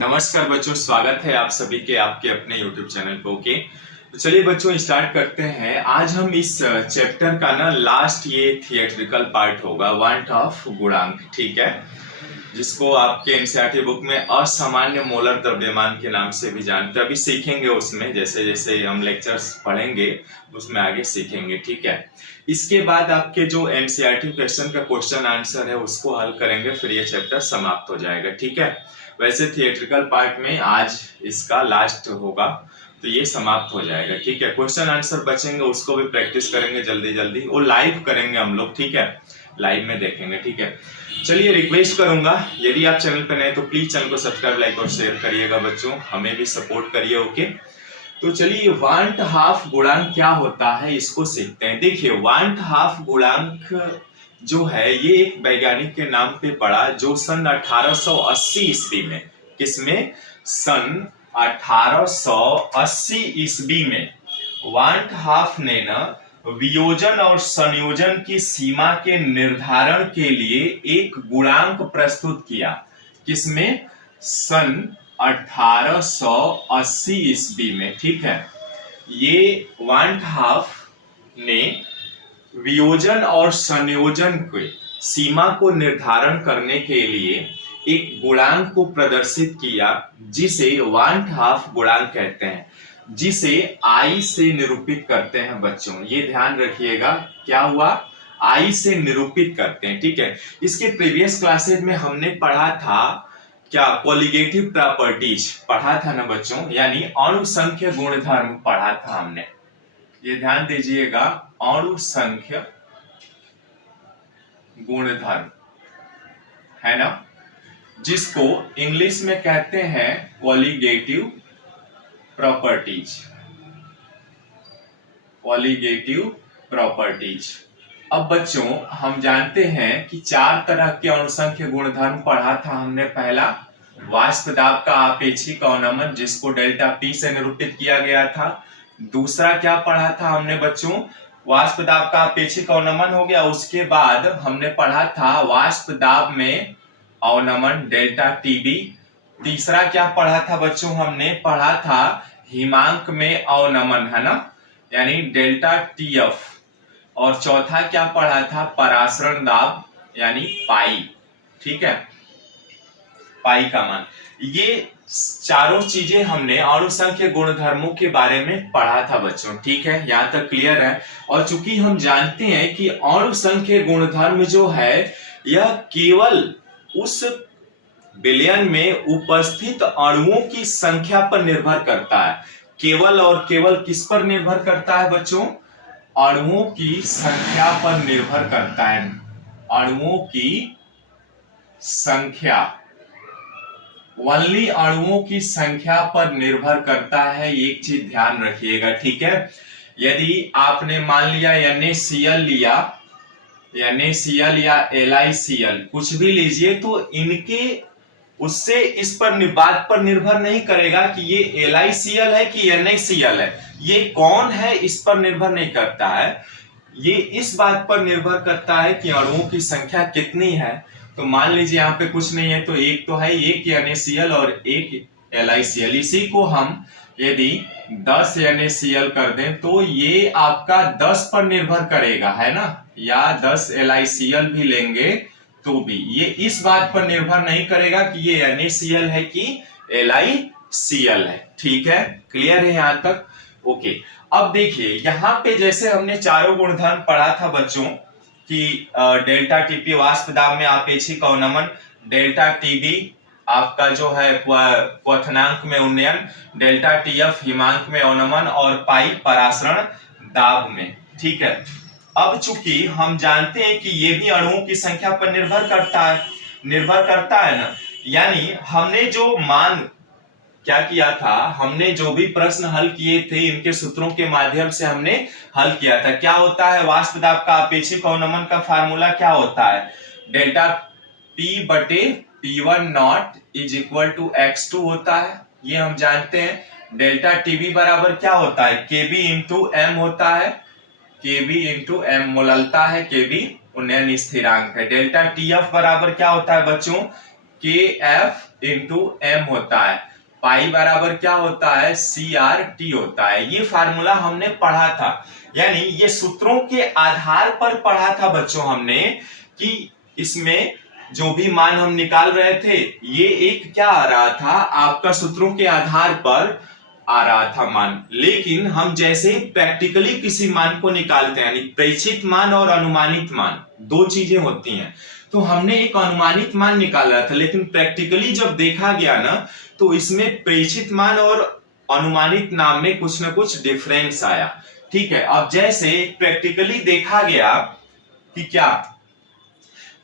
नमस्कार बच्चों, स्वागत है आप सभी के आपके अपने YouTube चैनल पे। ओके, तो चलिए बच्चों स्टार्ट करते हैं। आज हम इस चैप्टर का ना लास्ट ये थिएट्रिकल पार्ट होगा, वांट ऑफ गुणांक, ठीक है, जिसको आपके एनसीईआरटी बुक में असामान्य मोलर द्रव्यमान के नाम से भी जानते हैं। अभी सीखेंगे उसमें, जैसे जैसे हम लेक्चर्स पढ़ेंगे उसमें आगे सीखेंगे, ठीक है। इसके बाद आपके जो एनसीईआरटी क्वेश्चन का क्वेश्चन आंसर है उसको हल करेंगे, फिर ये चैप्टर समाप्त हो जाएगा, ठीक है। वैसे थिएट्रिकल पार्ट में आज इसका लास्ट होगा, तो ये समाप्त हो जाएगा, ठीक है। क्वेश्चन आंसर बचेंगे, उसको भी प्रैक्टिस करेंगे जल्दी जल्दी, वो लाइव करेंगे हम लोग, ठीक है, लाइव में देखेंगे, ठीक है। चलिए रिक्वेस्ट करूंगा, यदि आप चैनल पर नए तो प्लीज चैनल को सब्सक्राइब, लाइक और शेयर करिएगा बच्चों, हमें भी सपोर्ट करिए। ओके, तो चलिए वांट हाफ गुणांक क्या होता है इसको सीखते हैं। देखिए वांट हाफ गुणांक जो है ये एक वैज्ञानिक के नाम पे पड़ा, जो सन 1880 ईस्वी में, किसमें, सन 1880 ईस्वी में वांट हाफ ने ना वियोजन और संयोजन की सीमा के निर्धारण के लिए एक गुणांक प्रस्तुत किया। किसमें, सन 1880 ईस्वी में, ठीक है। ये वांट हाफ ने वियोजन और संयोजन के सीमा को निर्धारण करने के लिए एक गुणांक को प्रदर्शित किया, जिसे वांट हाफ गुणांक कहते हैं, जिसे आई से निरूपित करते हैं बच्चों। ये ध्यान रखिएगा, क्या हुआ, आई से निरूपित करते हैं, ठीक है। इसके प्रीवियस क्लासेज में हमने पढ़ा था क्या, कोलिगेटिव प्रॉपर्टीज पढ़ा था ना बच्चों, यानी अणुसंख्य गुणधर्म पढ़ा था हमने। ये ध्यान दीजिएगा, अणुसंख्य गुणधर्म है ना, जिसको इंग्लिश में कहते हैं कोलिगेटिव प्रॉपर्टीज। Colligative properties. अब बच्चों हम जानते हैं कि चार तरह के अणुसंख्य गुणधर्म पढ़ा था हमने। पहला वाष्प दाब का आपेक्षिक अवनमन, जिसको डेल्टा पी से निरूपित किया गया था। दूसरा क्या पढ़ा था हमने बच्चों, वाष्प दाब का आपेक्षिक अवनमन हो गया। उसके बाद हमने पढ़ा था वाष्प दाब में अवनमन, डेल्टा टीबी। तीसरा क्या पढ़ा था बच्चों, हमने पढ़ा था हिमांक में अवनमन, है ना, यानी डेल्टा टीएफ। और चौथा क्या पढ़ा था, परासरण दाब, यानी पाई, ठीक है, पाई का मान। ये चारों चीजें हमने अणुसंख्य गुणधर्मों के बारे में पढ़ा था बच्चों, ठीक है, यहां तक क्लियर है। और चूंकि हम जानते हैं कि अणुसंख्य गुणधर्म जो है यह केवल उस बिलियन में उपस्थित अणुओं की संख्या पर निर्भर करता है। केवल और केवल किस पर निर्भर करता है बच्चों, अणुओं की संख्या पर निर्भर करता है। अणुओं की संख्या, ओनली अणुओं की संख्या पर निर्भर करता है, एक चीज ध्यान रखिएगा, ठीक है। यदि आपने मान लिया NaCl लिया, NaCl या LiCl कुछ भी लीजिए, तो इनके उससे इस पर बात पर निर्भर नहीं करेगा कि ये LiCl है कि NaCl है, ये कौन है इस पर निर्भर नहीं करता है। ये इस बात पर निर्भर करता है कि अणुओं की संख्या कितनी है। तो मान लीजिए यहाँ पे कुछ नहीं है, तो एक तो है, एक NaCl और एक LiCl। इसी को हम यदि 10 NaCl कर दें तो ये आपका 10 पर निर्भर करेगा, है ना, या 10 LiCl भी लेंगे तो भी ये इस बात पर निर्भर नहीं करेगा कि ये NaCl है कि LiCl है, ठीक है, क्लियर है यहां तक। ओके, अब देखिए यहाँ पे जैसे हमने चारों गुणधर्म पढ़ा था बच्चों कि डेल्टा टीपी वाष्प दाब में आपेक्षिक अवनमन, डेल्टा टीबी आपका जो है क्वथनांक में उन्नयन, डेल्टा टीएफ हिमांक में अवनमन, और पाई परासरण दाब में, ठीक है। अब चूंकि हम जानते हैं कि ये भी अणुओं की संख्या पर निर्भर करता है ना, यानी हमने जो मान क्या किया था, हमने जो भी प्रश्न हल किए थे इनके सूत्रों के माध्यम से हमने हल किया था। क्या होता है वाष्प दाब का आपेक्षिक अवनमन का फार्मूला, क्या होता है, डेल्टा P बटे P1 not is equal to x2 होता है, ये हम जानते हैं। डेल्टा टीबी बराबर क्या होता है, Kb इंटू एम होता है, Kb इंटू एम मोललता है, Kb उन्नयन स्थिरांक है। डेल्टा टीएफ बराबर क्या होता है बच्चों, Kf इंटू एम होता है, पाई बराबर क्या होता है, CRT होता है। ये फार्मूला हमने पढ़ा था, यानी ये सूत्रों के आधार पर पढ़ा था बच्चों हमने कि इसमें जो भी मान हम निकाल रहे थे ये एक क्या आ रहा था, आपका सूत्रों के आधार पर आ रहा था मान। लेकिन हम जैसे प्रैक्टिकली किसी मान को निकालते हैं, यानी प्रेक्षित मान और अनुमानित मान दो चीजें होती हैं, तो हमने एक अनुमानित मान निकाला था, लेकिन प्रैक्टिकली जब देखा गया ना तो इसमें प्रेक्षित मान और अनुमानित नाम में कुछ ना कुछ डिफरेंस आया। ठीक है, अब जैसे प्रैक्टिकली देखा गया कि क्या,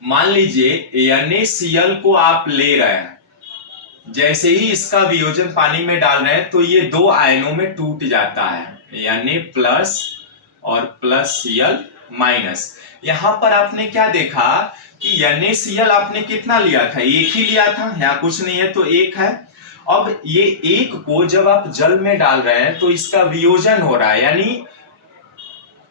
मान लीजिए NaCl को आप ले रहे हैं, जैसे ही इसका वियोजन पानी में डाल रहे हैं तो ये दो आयनों में टूट जाता है, Na प्लस और प्लस Cl माइनस। यहां पर आपने क्या देखा कि NaCl आपने कितना लिया था, एक ही लिया था, यहाँ कुछ नहीं है तो एक है। अब ये एक को जब आप जल में डाल रहे हैं तो इसका वियोजन हो रहा है, यानी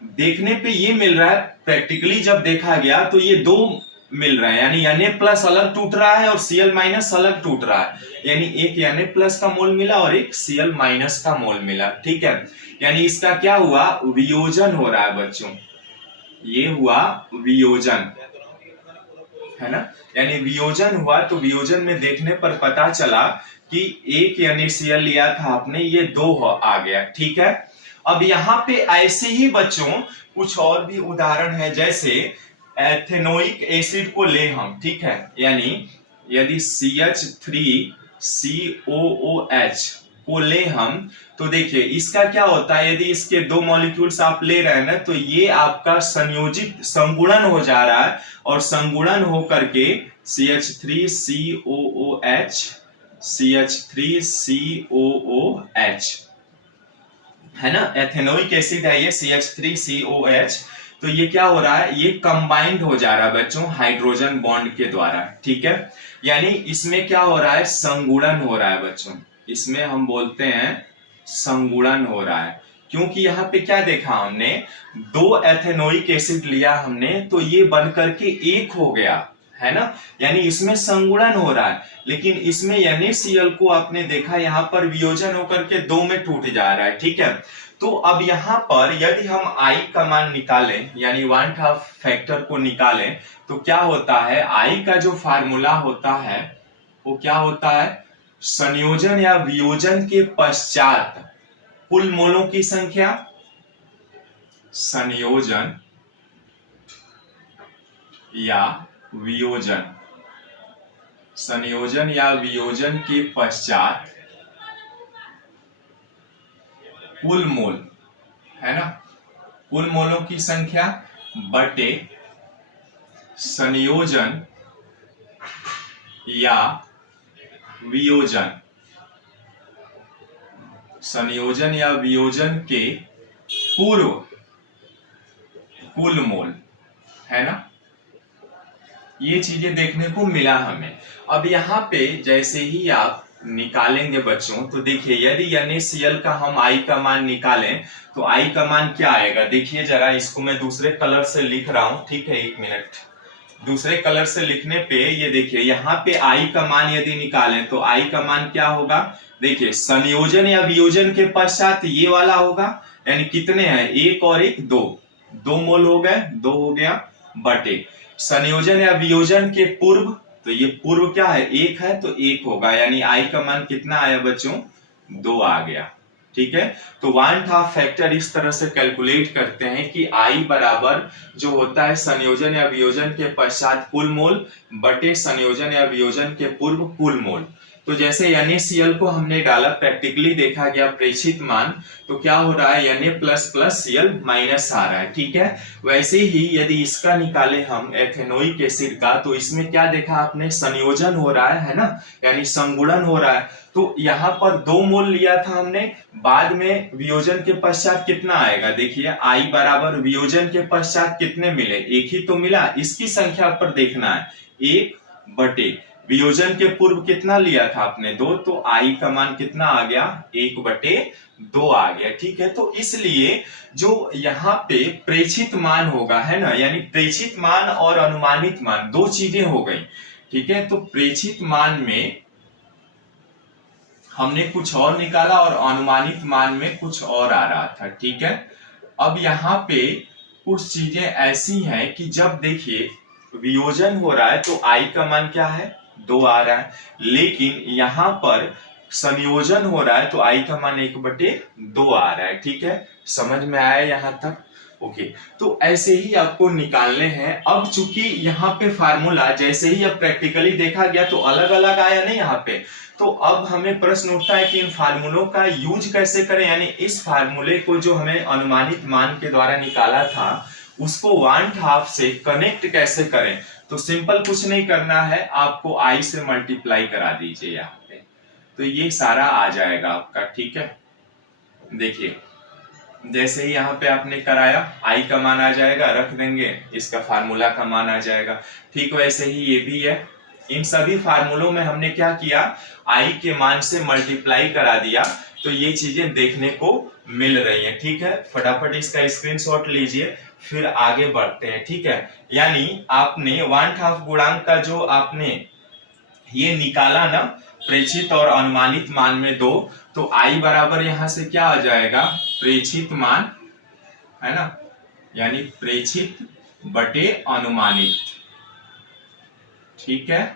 देखने पे ये मिल रहा है, प्रैक्टिकली जब देखा गया तो ये दो मिल रहे हैं, यानी Na प्लस अलग टूट रहा है और Cl माइनस अलग टूट रहा है, यानी एक Na प्लस का मोल मिला और एक Cl माइनस का मोल मिला। ठीक है, यानी इसका क्या हुआ, वियोजन हो रहा है बच्चों, ये हुआ वियोजन, है ना, यानी वियोजन हुआ। तो वियोजन में देखने पर पता चला कि एक NaCl लिया था आपने, ये दो आ गया। ठीक है, अब यहाँ पे ऐसे ही बच्चों कुछ और भी उदाहरण है, जैसे एथेनोइक एसिड को ले हम, ठीक है, यानी यदि CH3COOH को ले हम तो देखिए इसका क्या होता है, यदि इसके दो मॉलिक्यूल्स आप ले रहे हैं ना तो ये आपका संयोजित संगुणन हो जा रहा है, और संगुणन हो करके CH3COOH CH3COOH है ना, एथेनोइक एसिड है ये CH3COH। तो ये क्या हो रहा है, ये कंबाइंड हो जा रहा है बच्चों हाइड्रोजन बॉन्ड के द्वारा। ठीक है, यानी इसमें क्या हो रहा है, संगुणन हो रहा है बच्चों, इसमें हम बोलते हैं संगुणन हो रहा है, क्योंकि यहाँ पे क्या देखा हमने, दो एथेनोइक एसिड लिया हमने तो ये बन करके एक हो गया, है ना, यानी इसमें संगुणन हो रहा है। लेकिन इसमें NaCl को आपने देखा यहाँ पर वियोजन होकर के दो में टूट जा रहा है। ठीक है, तो अब यहाँ पर यदि हम I का मान निकालें, यानी 1/2 फैक्टर को निकालें, तो क्या होता है, I का जो फार्मूला होता है वो क्या होता है, संयोजन या वियोजन के पश्चात कुल मोलों की संख्या, संयोजन या वियोजन, संयोजन या वियोजन के पश्चात कुल मोल, है ना, कुल मोलों की संख्या बटे संयोजन या वियोजन, संयोजन या वियोजन के पूर्व कुल मोल, है ना, ये चीजें देखने को मिला हमें। अब यहाँ पे जैसे ही आप निकालेंगे बच्चों तो देखिए यदि NaCl का हम I का मान निकालें तो I का मान क्या आएगा, देखिए जरा, इसको मैं दूसरे कलर से लिख रहा हूं, ठीक है, एक मिनट, दूसरे कलर से लिखने पे ये देखिए यहाँ पे I का मान यदि निकालें तो I का मान क्या होगा, देखिए संयोजन या वियोजन के पश्चात ये वाला होगा, यानी कितने हैं, एक और एक दो, दो मोल हो गए, दो हो गया, बटे संयोजन या वियोजन के पूर्व, तो ये पूर्व क्या है, एक है तो एक होगा, यानी I का मान कितना आया बच्चों, दो आ गया। ठीक है, तो 1/2 फैक्टर इस तरह से कैलकुलेट करते हैं कि I बराबर जो होता है संयोजन या वियोजन के पश्चात कुल मोल बटे संयोजन या वियोजन के पूर्व कुल मोल। तो जैसे NaCl को हमने डाला, प्रैक्टिकली देखा गया प्रेक्षित मान, तो क्या हो रहा है, Na plus plus Cl minus आ रहा है। ठीक है, वैसे ही यदि इसका निकाले हम एथेनोइक एसिड का, तो इसमें क्या देखा आपने, संयोजन हो रहा है ना, यानी संगुणन हो रहा है। तो यहाँ पर दो मोल लिया था हमने, बाद में वियोजन के पश्चात कितना आएगा, देखिए I बराबर वियोजन के पश्चात कितने मिले, एक ही तो मिला, इसकी संख्या पर देखना है, एक बटे वियोजन के पूर्व कितना लिया था आपने, दो, तो I का मान कितना आ गया, एक बटे दो आ गया। ठीक है, तो इसलिए जो यहाँ पे प्रेक्षित मान होगा, है ना, यानी प्रेक्षित मान और अनुमानित मान दो चीजें हो गई। ठीक है, तो प्रेक्षित मान में हमने कुछ और निकाला और अनुमानित मान में कुछ और आ रहा था, ठीक है। अब यहाँ पे कुछ चीजें ऐसी हैं कि जब देखिए वियोजन हो रहा है तो आई का मान क्या है, 2 आ रहा है, लेकिन यहाँ पर संयोजन हो रहा है तो आई का मान 1/2 आ रहा है, ठीक है। समझ में आया यहाँ तक? ओके, तो ऐसे ही आपको निकालने हैं। अब चूंकि यहाँ पे फार्मूला जैसे ही अब प्रैक्टिकली देखा गया तो अलग अलग आया नहीं यहाँ पे, तो अब हमें प्रश्न उठता है कि इन फार्मूलों का यूज कैसे करें, यानी इस फार्मूले को जो हमें अनुमानित मान के द्वारा निकाला था उसको 1/2 से कनेक्ट कैसे करें। तो सिंपल कुछ नहीं करना है, आपको आई से मल्टीप्लाई करा दीजिए यहाँ पे, तो ये सारा आ जाएगा आपका, ठीक है। देखिए जैसे ही यहाँ पे आपने कराया आई का मान आ जाएगा, रख देंगे, इसका फार्मूला का मान आ जाएगा। ठीक वैसे ही ये भी है, इन सभी फार्मूलों में हमने क्या किया, आई के मान से मल्टीप्लाई करा दिया, तो ये चीजें देखने को मिल रही हैं, ठीक है। फटाफट इसका स्क्रीनशॉट लीजिए, फिर आगे बढ़ते हैं, ठीक है। यानी आपने 1/2 गुणांक का जो आपने ये निकाला ना, प्रेक्षित और अनुमानित मान में 2, तो आई बराबर यहां से क्या आ जाएगा, प्रेक्षित मान, है ना, यानी प्रेक्षित बटे अनुमानित, ठीक है।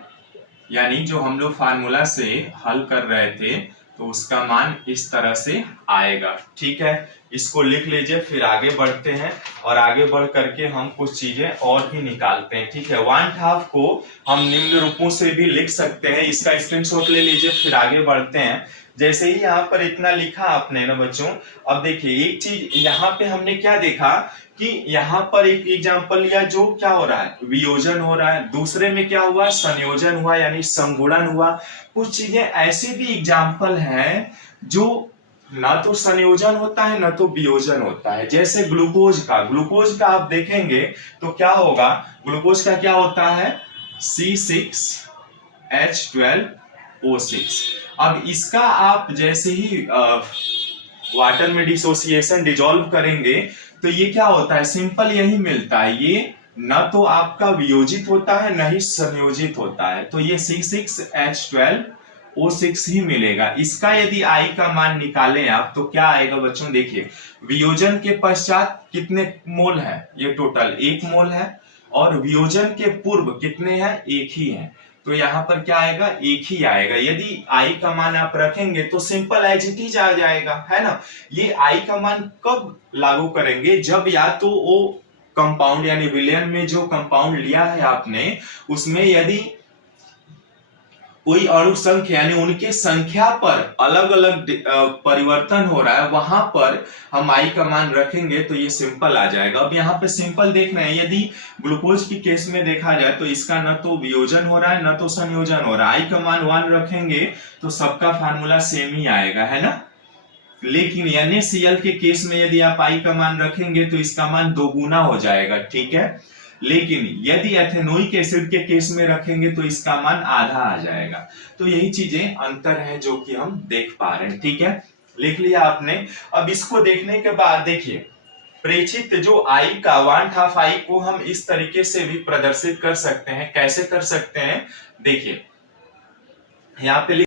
यानी जो हम लोग फार्मूला से हल कर रहे थे तो उसका मान इस तरह से आएगा, ठीक है। इसको लिख लीजिए, फिर आगे बढ़ते हैं और आगे बढ़ करके हम कुछ चीजें और भी निकालते हैं, ठीक है। 1/2 को हम निम्न रूपों से भी लिख सकते हैं, इसका स्क्रीनशॉट ले लीजिए, फिर आगे बढ़ते हैं। जैसे ही यहाँ पर इतना लिखा आपने ना बच्चों, अब देखिए एक चीज यहाँ पे हमने क्या देखा कि यहाँ पर एक एग्जांपल लिया जो क्या हो रहा है, वियोजन हो रहा है, दूसरे में क्या हुआ, संयोजन हुआ यानी संगुणन हुआ। कुछ चीजें ऐसे भी एग्जांपल हैं जो ना तो संयोजन होता है ना तो वियोजन होता है, जैसे ग्लूकोज का आप देखेंगे तो क्या होगा, ग्लूकोज का क्या होता है, C6H12O6। अब इसका आप जैसे ही वाटर में डिसोसिएशन डिजोल्व करेंगे तो ये क्या होता है, सिंपल यही मिलता है, ये न तो आपका वियोजित होता है न ही संयोजित होता है, तो ये C6H12O6 ही मिलेगा। इसका यदि आई का मान निकालें आप तो क्या आएगा बच्चों, देखिए वियोजन के पश्चात कितने मोल है, ये टोटल 1 मोल है, और वियोजन के पूर्व कितने हैं, 1 ही है, तो यहाँ पर क्या आएगा, 1 ही आएगा। यदि आई का मान आप रखेंगे तो सिंपल एज इट इज आ जाएगा, है ना। ये आई का मान कब लागू करेंगे, जब या तो वो कंपाउंड यानी विलयन में जो कंपाउंड लिया है आपने उसमें यदि कोई अणु संख्या यानी उनके संख्या पर अलग अलग परिवर्तन हो रहा है, वहां पर हम आई का मान रखेंगे तो ये सिंपल आ जाएगा। अब यहाँ पे सिंपल देखना है, यदि ग्लूकोज की केस में देखा जाए तो इसका न तो वियोजन हो रहा है न तो संयोजन हो रहा है, आई का मान 1 रखेंगे तो सबका फार्मूला सेम ही आएगा, है ना। लेकिन NaCl के केस में यदि आप आई का मान रखेंगे तो इसका मान 2 गुना हो जाएगा, ठीक है। लेकिन यदि एथेनोइक एसिड के केस में रखेंगे तो इसका मान आधा आ जाएगा। तो यही चीजें अंतर है जो कि हम देख पा रहे हैं, ठीक है। लिख लिया आपने। अब इसको देखने के बाद देखिए प्रेक्षित जो आई का 1/2 आई को हम इस तरीके से भी प्रदर्शित कर सकते हैं। कैसे कर सकते हैं, देखिए यहाँ पे